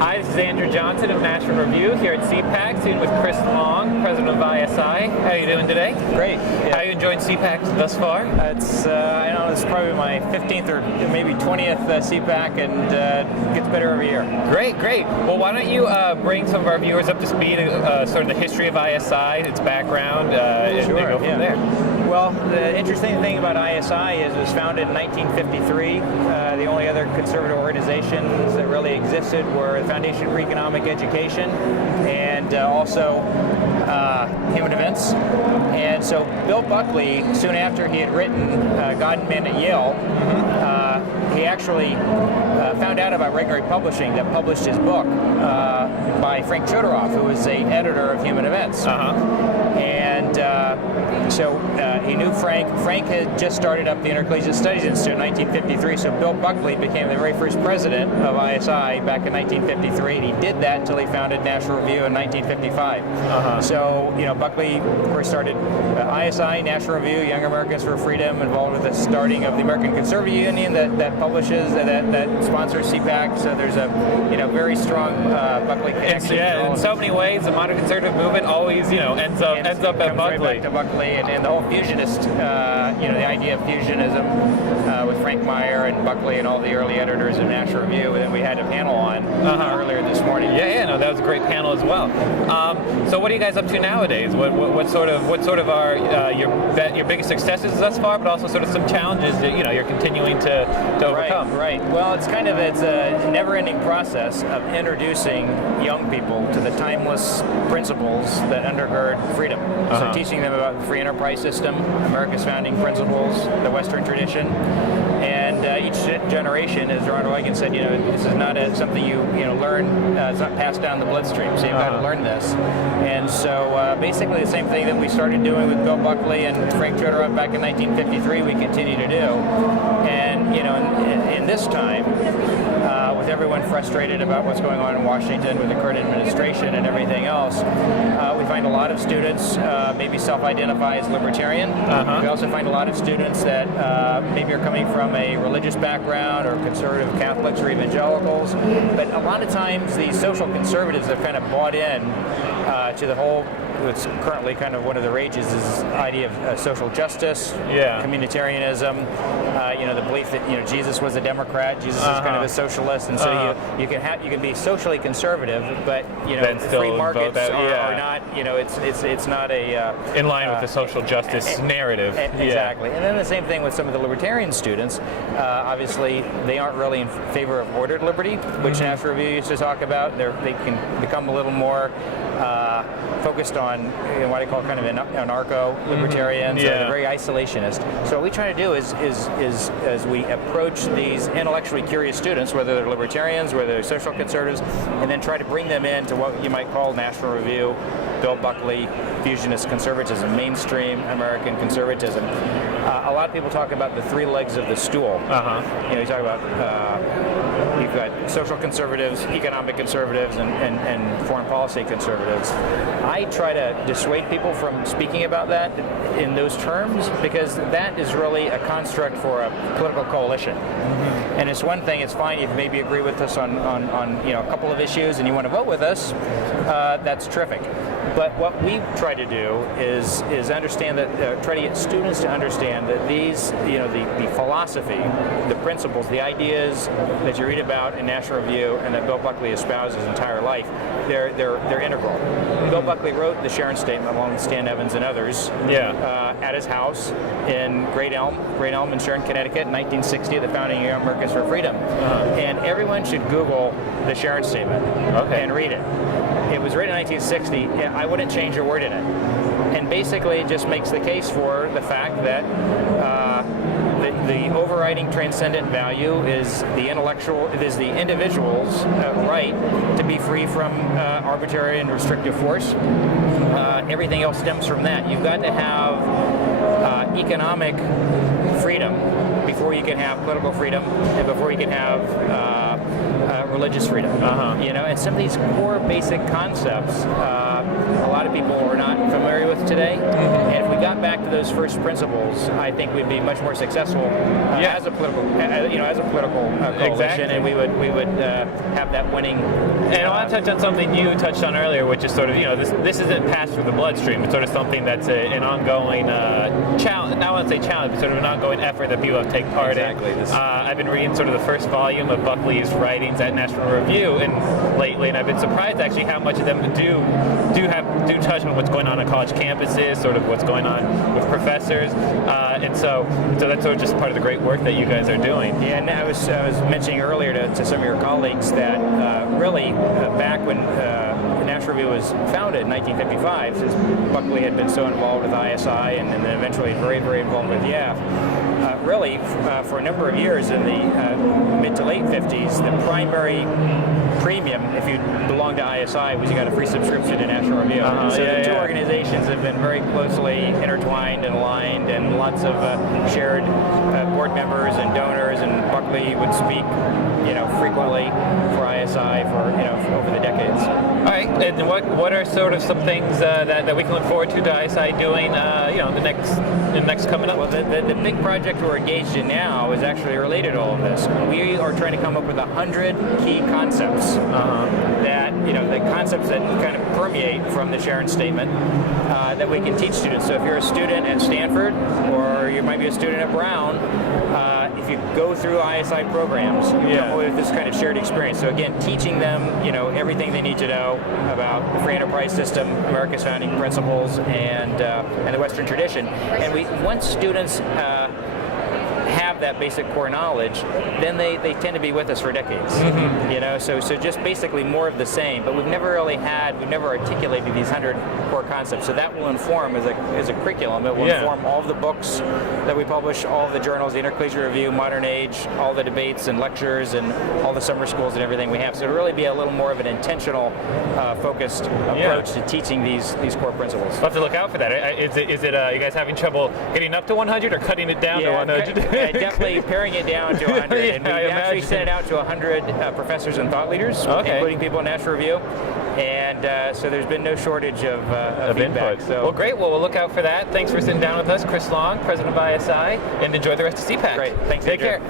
Hi, this is Andrew Johnson of National Review here at CPAC, sitting with Chris Long, president of ISI. How are you doing today? Great. Yeah. How are you enjoying CPAC thus far? It's I know it's probably my 15th or maybe 20th CPAC, and it gets better every year. Great, great. Well, why don't you bring some of our viewers up to speed, sort of the history of ISI, its background, and go from there. Well, the interesting thing about ISI is it was founded in 1953. The only other conservative organizations that really existed were the Foundation for Economic Education and also Human Events. And so Bill Buckley, soon after he had written God and Men at Yale, he actually found out about Regnery Publishing that published his book by Frank Chodoroff, who was an editor of Human Events. And so he knew Frank. Frank had just started up the Intercollegiate Studies Institute in 1953, so Bill Buckley became the very first president of ISI back in 1953, and he did that until he founded National Review in 1955. So, you know, Buckley, of course, started ISI, National Review, Young Americans for Freedom, involved with the starting of the American Conservative Union that publishes, that sponsors CPAC, so there's a, you know, very strong Buckley connection. Yeah, in so many ways, the modern conservative movement always, you know, ends up at Buckley. Right back to Buckley, and the whole fusionist, you know, the idea of fusionism with Frank Meyer and Buckley and all the early editors of National Review that we had a panel on earlier this morning. Yeah, no, that was a great panel as well. So what are you guys up to nowadays? What sort of are your biggest successes thus far, but also sort of some challenges that, you know, you're continuing to overcome? Right. Well, it's a never-ending process of introducing young people to the timeless principles that undergird freedom. So teaching them about the free enterprise system, America's founding principles, the Western tradition, and each generation, as Ronald Reagan said, you know, this is not something you learn. It's not passed down the bloodstream, so you've got to learn this. And so basically the same thing that we started doing with Bill Buckley and Frank Chodoroff back in 1953, we continue to do. And you know, in this time, with everyone frustrated about what's going on in Washington with the current administration and everything else, we find a lot of students maybe self-identify as libertarian. We also find a lot of students that maybe are coming from a religious background or conservative Catholics or evangelicals. But a lot of times these social conservatives have kind of bought in to the whole, it's currently kind of one of the rages, is this idea of social justice, communitarianism, you know, the belief that, you know, Jesus was a Democrat, Jesus is kind of a socialist, and so you can be socially conservative, but, you know, free markets are not, you know, it's not a in line with the social justice narrative. Exactly. And then the same thing with some of the libertarian students. Obviously, they aren't really in favor of ordered liberty, which National Review used to talk about. They can become a little more focused on, you know, what I call kind of anarcho-libertarians. They're very isolationist. So what we try to do is as we approach these intellectually curious students, whether they're libertarians, whether they're social conservatives, and then try to bring them into what you might call National Review, Bill Buckley, fusionist conservatism, mainstream American conservatism. A lot of people talk about the three legs of the stool. You know, you talk about you've got social conservatives, economic conservatives, and foreign policy conservatives. I try to dissuade people from speaking about that in those terms, because that is really a construct for a political coalition. And it's one thing, it's fine if you maybe agree with us on you know, a couple of issues and you want to vote with us, that's terrific. But what we try to do is understand that, try to get students to understand that these, you know, the philosophy, the principles, the ideas that you read about in National Review and that Bill Buckley espoused his entire life, they're integral. Bill Buckley wrote the Sharon Statement along with Stan Evans and others at his house in Great Elm in Sharon, Connecticut in 1960, the founding of Young Americans for Freedom. And everyone should Google the Sharon Statement and read it. It was written in 1960. I wouldn't change a word in it. And basically it just makes the case for the fact that the overriding transcendent value is the individual's right to be free from arbitrary and restrictive force. Everything else stems from that. You've got to have economic freedom before you can have political freedom, and before you can have religious freedom. And some of these core basic concepts, a lot of people are not familiar with today. And if we got back to those first principles, I think we'd be much more successful as a political, coalition, Exactly. and we would have that winning. And I want to touch on something you touched on earlier, which is sort of, this isn't passed through the bloodstream. It's sort of something that's an ongoing challenge. Not want to say challenge, but sort of an ongoing effort that people have to take part in. I've been reading sort of the first volume of Buckley's writings at National Review lately, and I've been surprised actually how much of them do touch on what's going on college campuses, sort of what's going on with professors, and so that's sort of just part of the great work that you guys are doing. Yeah, and I was mentioning earlier to some of your colleagues that really back when National Review was founded in 1955, since Buckley had been so involved with ISI and then eventually very, very involved with YAF, really for a number of years in the mid to late 50s, the primary premium if you belong to ISI was you got a free subscription to National Review. So the two organizations have been very closely intertwined and aligned, and lots of shared board members and donors, and Buckley would speak frequently for ISI for over the decades. All right, and what are sort of some things that we can look forward to ISI doing the next coming up? Well, the big project we're engaged in now is actually related to all of this. We are trying to come up with 100 key concepts that the concepts that kind of permeate from the Sharon Statement that we can teach students. So if you're a student at Stanford or you might be a student at Brown, if you go through ISI programs, you come away with this kind of shared experience. So again, teaching them, everything they need to know about the free enterprise system, America's founding principles, and the Western tradition. And once students have that basic core knowledge, then they tend to be with us for decades. So just basically more of the same. But we've never articulated these 100 core concepts. So that will inform as a curriculum. It will inform all of the books that we publish, all of the journals, the Intercollegiate Review, Modern Age, all the debates and lectures, and all the summer schools and everything we have. So it'll really be a little more of an intentional, focused approach to teaching these core principles. We'll have to look out for that. Is it you guys having trouble getting up to 100 or cutting it down to 100? Definitely paring it down to 100. And we actually sent it out to 100 professors and thought leaders, including people at National Review. And so there's been no shortage of feedback. Input. So. Well, great. Well, we'll look out for that. Thanks for sitting down with us, Chris Long, president of ISI, and enjoy the rest of CPAC. Great. Thanks, Take care.